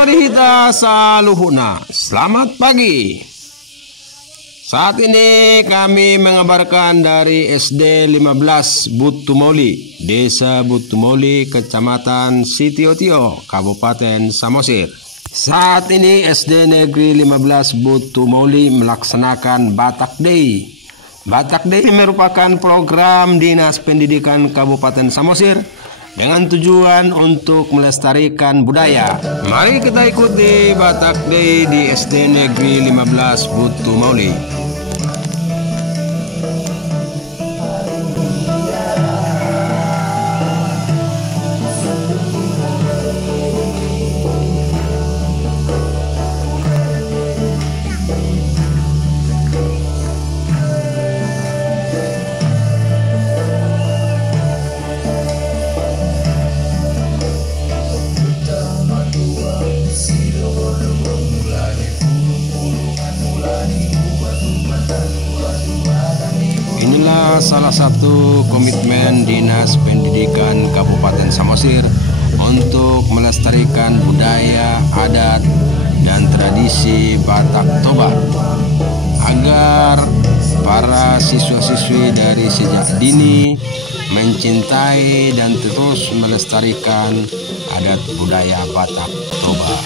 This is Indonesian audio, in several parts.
Samadihita saluhuna. Selamat pagi. Saat ini kami mengabarkan dari SD 15 Butumauli, Desa Butumauli, Kecamatan Sitiotio, Kabupaten Samosir. Saat ini SD Negeri 15 Butumauli melaksanakan Batak Day. Batak Day merupakan program Dinas Pendidikan Kabupaten Samosir dengan tujuan untuk melestarikan budaya. Mari kita ikuti Batak Day di SD Negeri 15 Butumauli. Inilah salah satu komitmen Dinas Pendidikan Kabupaten Samosir untuk melestarikan budaya, adat, dan tradisi Batak Toba agar para siswa-siswi dari sejak dini mencintai dan terus melestarikan adat budaya Batak Toba.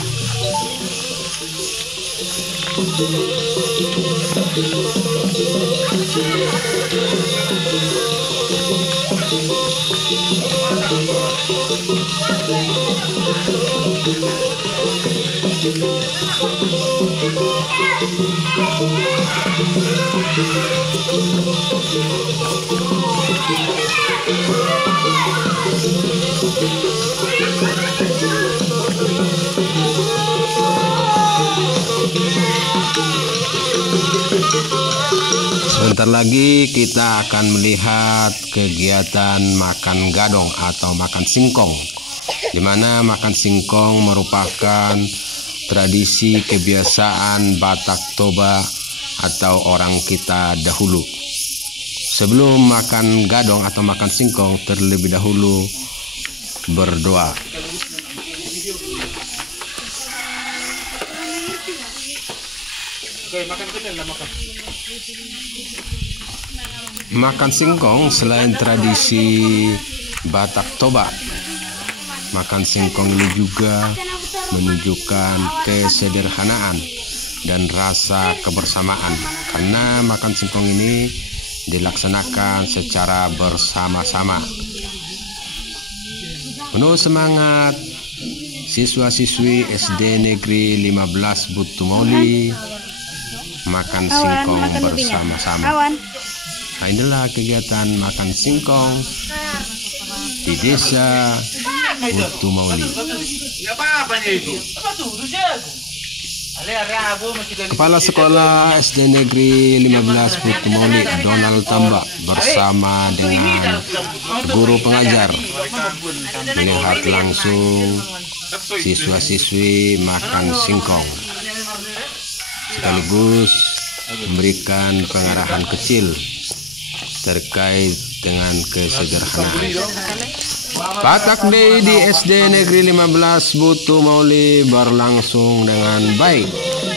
Sebentar lagi kita akan melihat kegiatan makan gadong atau makan singkong, di mana makan singkong merupakan tradisi kebiasaan Batak Toba atau orang kita dahulu. Sebelum makan gadong atau makan singkong, terlebih dahulu berdoa. Makan singkong selain tradisi Batak Toba, makan singkong ini juga menunjukkan kesederhanaan dan rasa kebersamaan, karena makan singkong ini dilaksanakan secara bersama-sama. Penuh semangat siswa-siswi SD Negeri 15 Butumauli makan singkong bersama-sama. Nah, inilah kegiatan makan singkong di Desa Butumauli. Kepala Sekolah SD Negeri 15 Butumauli, Donald Tambak, bersama dengan guru pengajar melihat langsung siswa-siswi makan singkong, sekaligus memberikan pengarahan kecil terkait dengan kesederhanaan. Batak Day di SD Negeri 15 Butumauli berlangsung dengan baik.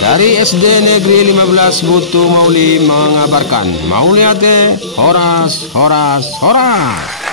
Dari SD Negeri 15 Butumauli mengabarkan, Mauliate Horas Horas Horas.